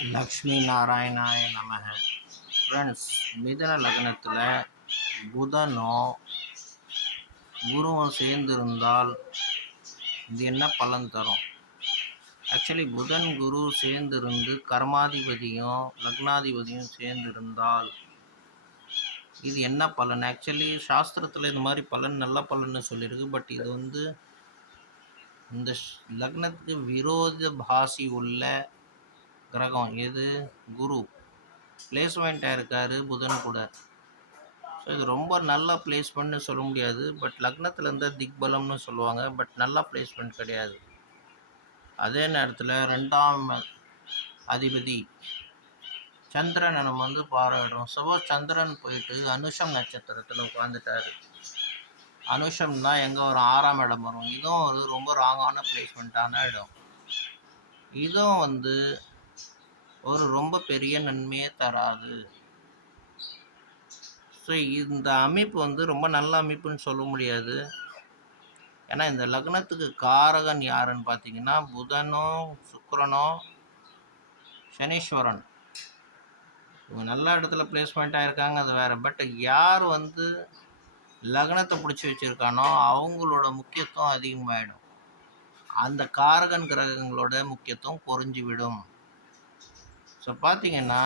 லக்ஷ்மி நாராயணாய நமக. ஃப்ரெண்ட்ஸ், மிதன லக்னத்தில் புதனும் குருவும் சேர்ந்திருந்தால் இது என்ன பலன் தரும்? ஆக்சுவலி புதன் குரு சேர்ந்திருந்து கர்மாதிபதியும் லக்னாதிபதியும் சேர்ந்திருந்தால் இது என்ன பலன்? ஆக்சுவலி சாஸ்திரத்தில் இந்த மாதிரி பலன் நல்ல பலன்னு சொல்லியிருக்கு. பட் இது இந்த லக்னத்துக்கு விரோத பாசி உள்ள கிரகம் எது? குரு பிளேஸ்மெண்ட்டாக இருக்கார் புதன் கூட. ஸோ இது ரொம்ப நல்ல பிளேஸ்மெண்ட்னு சொல்ல முடியாது. பட் லக்னத்தில் இருந்தால் திக்பலம்னு சொல்லுவாங்க. பட் நல்ல பிளேஸ்மெண்ட் கிடையாது. அதே நேரத்தில் 2ஆம் அதிபதி சந்திரனை நம்ம பார்வையிடுறோம். சப்போஸ் சந்திரன் போயிட்டு அனுஷம் நட்சத்திரத்தில் உட்காந்துட்டாரு. அனுஷம்னா எங்கே வரும்? 6ஆம் இடம் வரும். இதுவும் ரொம்ப ராங்கான பிளேஸ்மெண்ட்டான இடம். இதுவும் ரொம்ப பெரிய நன்மையே தராது. ஸோ இந்த அமைப்பு ரொம்ப நல்ல அமைப்புன்னு சொல்ல முடியாது. ஏன்னா இந்த லக்னத்துக்கு காரகன் யாருன்னு பார்த்தீங்கன்னா புதனும் சுக்கிரனும் சனீஸ்வரன். இவங்க நல்ல இடத்துல பிளேஸ்மெண்ட் ஆகிருக்காங்க, அது வேறு. பட் யார் லக்னத்தை பிடிச்சி வச்சுருக்கானோ அவங்களோட முக்கியத்துவம் அதிகமாகிடும். அந்த காரகன் கிரகங்களோட முக்கியத்துவம் குறைஞ்சி விடும். ஸோ பார்த்தீங்கன்னா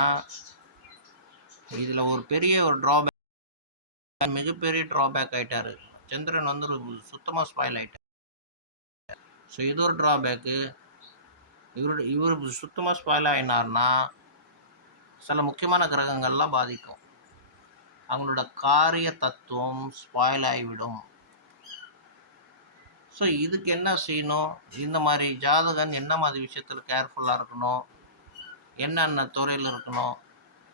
இதில் ஒரு பெரிய ட்ராபேக், மிகப்பெரிய ட்ராபேக் ஆகிட்டார். சந்திரன் சுத்தமாக ஸ்பாயில் ஆகிட்டார். ஸோ இது ஒரு ட்ராபேக்கு. இவர் சுத்தமாக ஸ்பாயில் ஆகினார்னா சில முக்கியமான கிரகங்கள்லாம் பாதிக்கும். அவங்களோட காரிய தத்துவம் ஸ்பாயில் ஆகிவிடும். ஸோ இதுக்கு என்ன செய்யணும்? இந்த மாதிரி ஜாதகன் என்ன மாதிரி விஷயத்தில் கேர்ஃபுல்லாக இருக்கணும், என்னென்ன துறையில் இருக்கணும்,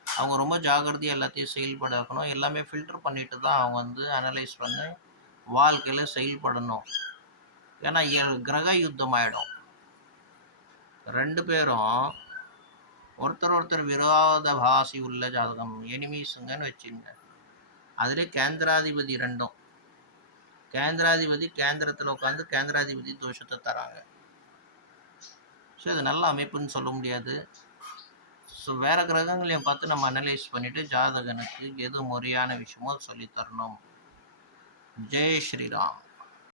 அவங்க ரொம்ப ஜாகிரதையாக எல்லாத்தையும் செயல்பட இருக்கணும். எல்லாமே ஃபில்டர் பண்ணிட்டு தான் அவங்க அனலைஸ் பண்ணி வாழ்க்கையில் செயல்படணும். ஏன்னா கிரக யுத்தம் ஆகிடும். 2 பேரும் ஒருத்தர் விரோத பாசி உள்ள ஜாதகம், எனிமீஸுங்கன்னு வச்சுங்க. அதிலே கேந்திராதிபதி 2ம், கேந்திராதிபதி கேந்திரத்தில் உட்காந்து கேந்திராதிபதி தோஷத்தை தராங்க. ஸோ இது நல்ல அமைப்புன்னு சொல்ல முடியாது. ஸோ வேறு கிரகங்களையும் பார்த்து நம்ம அனலைஸ் பண்ணிவிட்டு ஜாதகனுக்கு எது முறையான விஷயமோ சொல்லித்தரணும். ஜெய் ஸ்ரீராம்.